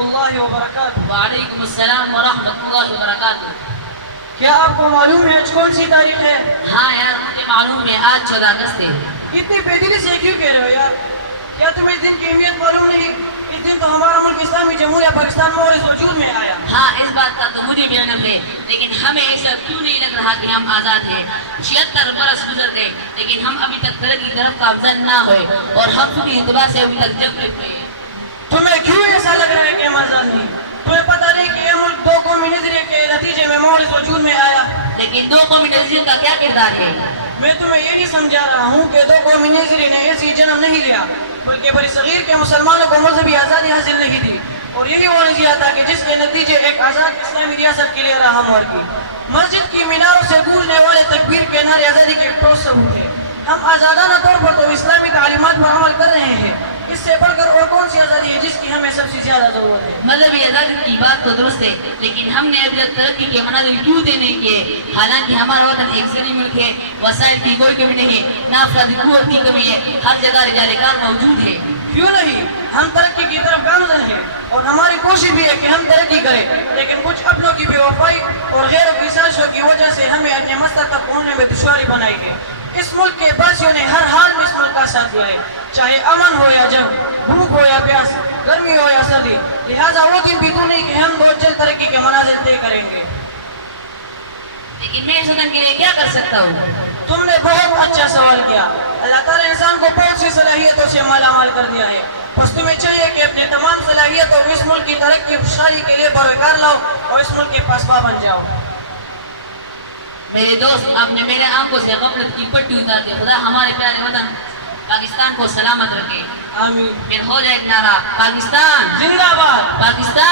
اللہ وبرکاتہ۔ وعلیکم السلام ورحمۃ اللہ وبرکاتہ۔ کیا آپ کو معلوم ہے آج کون سی تاریخ ہے؟ ہاں یار مجھے معلوم ہے آج 14 اگست ہے۔ اتنی بے دلی سے کیوں کہہ رہے ہو یار؟ کیا تمہیں اس دن کی اہمیت معلوم نہیں؟ اس دن تو ہمارا ملک اسلامی جمہوریہ پاکستان میں اور اس وجود میں آیا۔ ہاں اس بات کا تو مجھے بھی علم ہے، لیکن ہمیں ایسا کیوں نہیں لگ رہا کہ ہم آزاد ہیں؟ 76 برس گزر گئے لیکن ہم ابھی تک ترقی کی طرف گامزن نہ ہوئے اور ہم خود اعتبار سے ابھی تک جنگ میں ہوئے ہیں۔ تمہیں کیوں ایسا لگ رہا ہے کہ ہم آزاد نہیں؟ تمہیں پتہ نہیں کہ یہ ملک دو قومی نظریے کے نتیجے میں اور اس وجود میں آیا؟ لیکن دو قومی نظریے کا کیا کردار ہے؟ میں تمہیں یہی سمجھا رہا ہوں کہ دو قومی نظریے نے ایسی جنم نہیں لیا بلکہ بری صغیر کے مسلمانوں کو مذہبی آزادی حاصل نہیں دی، اور یہی وہ نظریہ تھا کہ جس کے نتیجے ایک آزاد اسلامی ریاست کے لیے راہ ہموار کی۔ مسجد کی میناروں سے گونجنے والے تکبیر کے نعرے آزادی کے ٹھوس ثبوت ہیں۔ ہم آزادانہ طور پر تو اسلامی تعلیمات پر عمل کر رہے ہیں، اس سے بڑھ کر اور کون سی آزادی ہے جس کی ہمیں سب سے زیادہ ضرورت ہے؟ مذہبی آزادی کی بات تو درست ہے، لیکن ہم نے ابھی تک ترقی کے مناظر کیوں دے نہیں کیے؟ حالانکہ ہمارا وطن ایک زرعی ملک ہے، وسائل کی کوئی کمی نہیں، نہ افرادی قوت کی کمی ہے، ہر جگہ رجال کار موجود ہے۔ کیوں نہیں؟ ہم ترقی کی طرف گامزن ہیں اور ہماری کوشش بھی ہے کہ ہم ترقی کریں، لیکن کچھ اپنوں کی بے وفائی اور غیروں کی سازشوں کی وجہ سے ہمیں اپنے مقصد تک پہنچنے میں دشواری بنائی ہے۔ اس ملک کے باسیوں نے ہر حال میں اس ملک کا ساتھ دیا ہے، چاہے امن ہو یا جنگ، بھوک ہو یا پیاس، گرمی ہو یا سردی۔ لہٰذا وہ دن بھی دور نہیں کہ ہم بہت جلد ترقی کے مناظر طے کریں گے۔ لیکن میں اس وطن کے لیے کیا کر سکتا ہوں؟ تم نے بہت اچھا سوال کیا۔ اللہ تعالیٰ نے انسان کو بہت سی صلاحیتوں سے مالا مال کر دیا ہے، بس تمہیں چاہیے کہ اپنے تمام صلاحیتوں کو اس ملک کی ترقی خوشحالی کے لیے بروکار لاؤ اور اس ملک کے پاسباں بن جاؤ۔ میرے دوست، آپ نے میرے آنکھوں سے غفلت کی پٹی اتار دی۔ خدا ہمارے پیارے وطن پاکستان کو سلامت رکھے۔ آمین۔ پھر ہو جائے ایک نعرہ، پاکستان زندہ باد، پاکستان۔